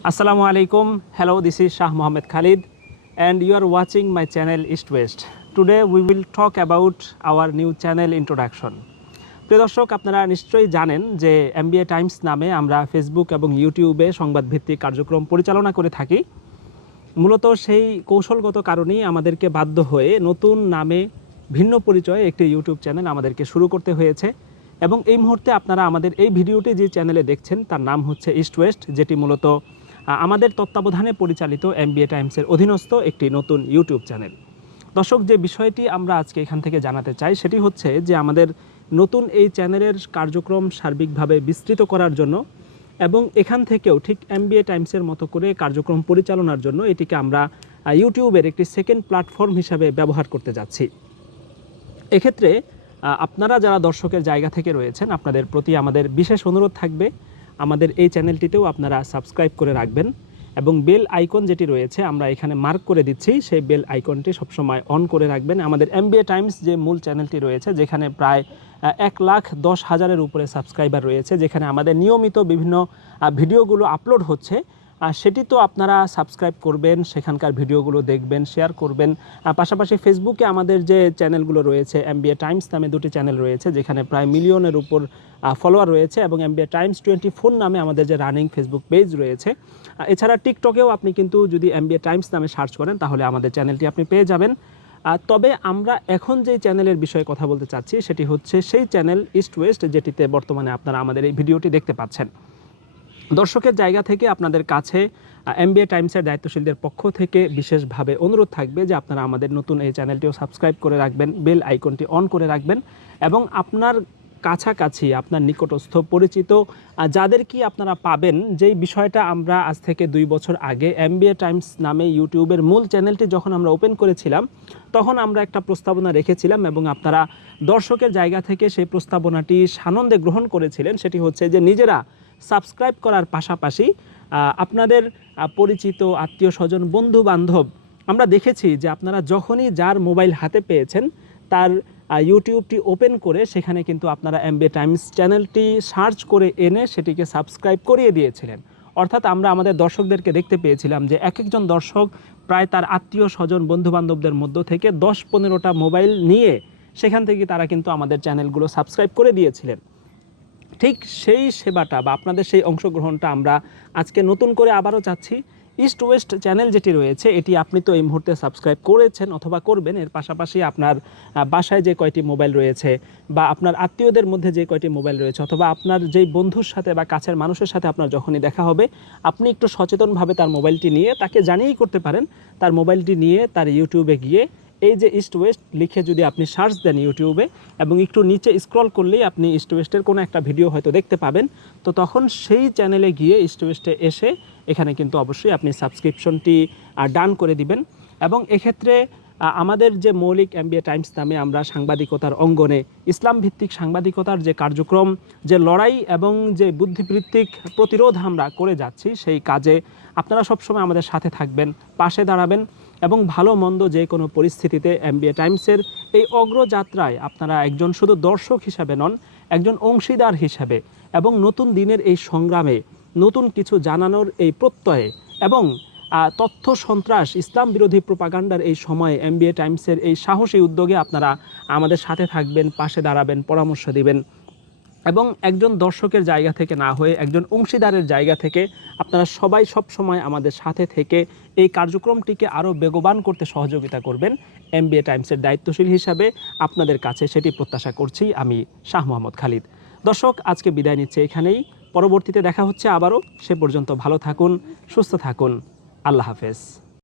Assalamu আলাইকুম. Hello, this is Shah Mohammed Khalid, and you are watching my channel East West. Today we will talk about our new channel introduction. প্রিয় দর্শক আপনারা নিশ্চয়ই জানেন যে MBA Times নামে আমরা ফেসবুক এবং ইউটিউবে সংবাদ ভিত্তিক কার্যক্রম পরিচালনা করে থাকি মূলত সেই কৌশলগত কারণেই আমাদেরকে বাধ্য হয়ে নতুন নামে ভিন্ন পরিচয়ে একটি ইউটিউব চ্যানেল আমাদেরকে শুরু করতে হয়েছে এবং এই মুহূর্তে আপনারা আমাদের এই ভিডিওটি যে চ্যানেলে দেখছেন তার নাম হচ্ছে ইস্ট ওয়েস্ট যেটি মূলত আমাদের তত্ত্বাবধানে পরিচালিত এম এমবিএ টাইমসের অধীনস্থ একটি নতুন ইউটিউব চ্যানেল। দর্শক, যে বিষয়টি আমরা আজকে এখান থেকে জানাতে চাই, সেটি হচ্ছে যে আমাদের নতুন এই চ্যানেলের কার্যক্রম সার্বিকভাবে বিস্তৃত করার জন্য এবং এখান থেকেও ঠিক এম এমবিএ টাইমসের মতো করে কার্যক্রম পরিচালনার জন্য এটিকে আমরা ইউটিউবের একটি সেকেন্ড প্ল্যাটফর্ম হিসাবে ব্যবহার করতে যাচ্ছি। এক্ষেত্রে আপনারা যারা দর্শকের জায়গা থেকে রয়েছেন, আপনাদের প্রতি আমাদের বিশেষ অনুরোধ থাকবে আমাদের এই চ্যানেলটিতেও আপনারা সাবস্ক্রাইব করে রাখবেন এবং বেল আইকন যেটি রয়েছে, আমরা এখানে মার্ক করে দিচ্ছি, সেই বেল আইকনটি সবসময় অন করে রাখবেন। আমাদের এমবিএ টাইমস যে মূল চ্যানেলটি রয়েছে, যেখানে প্রায় এক লাখ দশ হাজারের উপরে সাবস্ক্রাইবার রয়েছে, যেখানে আমাদের নিয়মিত বিভিন্ন ভিডিওগুলো আপলোড হচ্ছে। সেটি তো আপনারা সাবস্ক্রাইব করবেন, সেখানকার ভিডিওগুলো দেখবেন শেয়ার করবেন। আর পাশাপাশি ফেসবুকে আমাদের যে চ্যানেলগুলো রয়েছে এমবিএ টাইমস নামে দুটি চ্যানেল রয়েছে, যেখানে প্রায় মিলিয়নের উপর ফলোয়ার রয়েছে এবং এমবিএ টাইমস টোয়েন্টি ফোর নামে আমাদের যে রানিং ফেসবুক পেজ রয়েছে। এছাড়া টিকটকেও আপনি কিন্তু যদি এমবিএ টাইমস নামে সার্চ করেন, তাহলে আমাদের চ্যানেলটি আপনি পেয়ে যাবেন। তবে আমরা এখন যে চ্যানেলের বিষয়ে কথা বলতে চাচ্ছি, সেটি হচ্ছে সেই চ্যানেল ইস্ট ওয়েস্ট যেটিতে বর্তমানে আপনারা আমাদের এই ভিডিওটি দেখতে পাচ্ছেন। দর্শকের জায়গা থেকে আপনাদের কাছে এমবিএ টাইমসের দায়িত্বশীলদের পক্ষ থেকে বিশেষভাবে অনুরোধ থাকবে যে আপনারা আমাদের নতুন এই চ্যানেলটিও সাবস্ক্রাইব করে রাখবেন, বেল আইকনটি অন করে রাখবেন এবং আপনার কাছাকাছি, আপনার নিকটস্থ পরিচিত যাদের কি আপনারা পাবেন, যেই বিষয়টা আমরা আজ থেকে দুই বছর আগে এমবিএ টাইমস নামে ইউটিউবের মূল চ্যানেলটি যখন আমরা ওপেন করেছিলাম, তখন আমরা একটা প্রস্তাবনা রেখেছিলাম এবং আপনারা দর্শকের জায়গা থেকে সেই প্রস্তাবনাটি সানন্দে গ্রহণ করেছিলেন। সেটি হচ্ছে যে নিজেরা সাবস্ক্রাইব করার পাশাপাশি আপনাদের পরিচিত আত্মীয় স্বজন বন্ধু বান্ধব আমরা দেখেছি যে আপনারা যখনই যার মোবাইল হাতে পেয়েছেন, তার ইউটিউবটি ওপেন করে সেখানে কিন্তু আপনারা এমবে টাইমস চ্যানেলটি সার্চ করে এনে সেটিকে সাবস্ক্রাইব করিয়ে দিয়েছিলেন। অর্থাৎ আমরা আমাদের দর্শকদেরকে দেখতে পেয়েছিলাম যে এক একজন দর্শক প্রায় তার আত্মীয় স্বজন বন্ধু বান্ধবদের মধ্য থেকে দশ পনেরোটা মোবাইল নিয়ে সেখান থেকে তারা কিন্তু আমাদের চ্যানেলগুলো সাবস্ক্রাইব করে দিয়েছিলেন। ঠিক সেই সেবাটা বা আপনাদের সেই অংশগ্রহণটা আমরা আজকে নতুন করে আবারও চাচ্ছি। ইস্ট ওয়েস্ট চ্যানেল যেটি রয়েছে, এটি আপনি তো এই মুহূর্তে সাবস্ক্রাইব করেছেন অথবা করবেন। এর পাশাপাশি আপনার বাসায় যে কয়টি মোবাইল রয়েছে বা আপনার আত্মীয়দের মধ্যে যে কয়টি মোবাইল রয়েছে অথবা আপনার যেই বন্ধুর সাথে বা কাছের মানুষের সাথে আপনার যখনই দেখা হবে, আপনি একটু সচেতনভাবে তার মোবাইলটি নিয়ে তাকে জানিয়েই করতে পারেন। তার মোবাইলটি নিয়ে তার ইউটিউবে গিয়ে এই যে ইস্ট ওয়েস্ট লিখে যদি আপনি সার্চ দেন ইউটিউবে এবং একটু নিচে স্ক্রল করলেই আপনি ইস্ট ওয়েস্টের কোনো একটা ভিডিও হয়তো দেখতে পাবেন। তো তখন সেই চ্যানেলে গিয়ে ইস্ট ওয়েস্টে এসে এখানে কিন্তু অবশ্যই আপনি সাবস্ক্রিপশনটি ডান করে দিবেন। এবং এক্ষেত্রে আমাদের যে মৌলিক এমবিএ টাইমস নামে আমরা সাংবাদিকতার অঙ্গনে ইসলাম ভিত্তিক সাংবাদিকতার যে কার্যক্রম, যে লড়াই এবং যে বুদ্ধিবৃত্তিক প্রতিরোধ আমরা করে যাচ্ছি, সেই কাজে আপনারা সবসময় আমাদের সাথে থাকবেন, পাশে দাঁড়াবেন। এবং ভালো মন্দ যে কোনো পরিস্থিতিতে এমবিএ টাইমসের এই অগ্রযাত্রায় আপনারা একজন শুধু দর্শক হিসাবে নন, একজন অংশীদার হিসাবে এবং নতুন দিনের এই সংগ্রামে নতুন কিছু জানানোর এই প্রত্যয়ে এবং তথ্য সন্ত্রাস, ইসলাম বিরোধী প্রোপাগান্ডার এই সময়ে এমবিএ টাইমসের এই সাহসী উদ্যোগে আপনারা আমাদের সাথে থাকবেন, পাশে দাঁড়াবেন, পরামর্শ দিবেন। এবং একজন দর্শকের জায়গা থেকে না হয়ে একজন অংশীদারের জায়গা থেকে আপনারা সবাই সব সময় আমাদের সাথে থেকে এই কার্যক্রমটিকে আরও বেগবান করতে সহযোগিতা করবেন। এমবিএ টাইমসের দায়িত্বশীল হিসাবে আপনাদের কাছে সেটি প্রত্যাশা করছি আমি শাহ মোহাম্মদ খালিদ। দর্শক, আজকে বিদায় নিচ্ছে এখানেই। পরবর্তীতে দেখা হচ্ছে আবারও। সে পর্যন্ত ভালো থাকুন, সুস্থ থাকুন। আল্লাহ হাফেজ।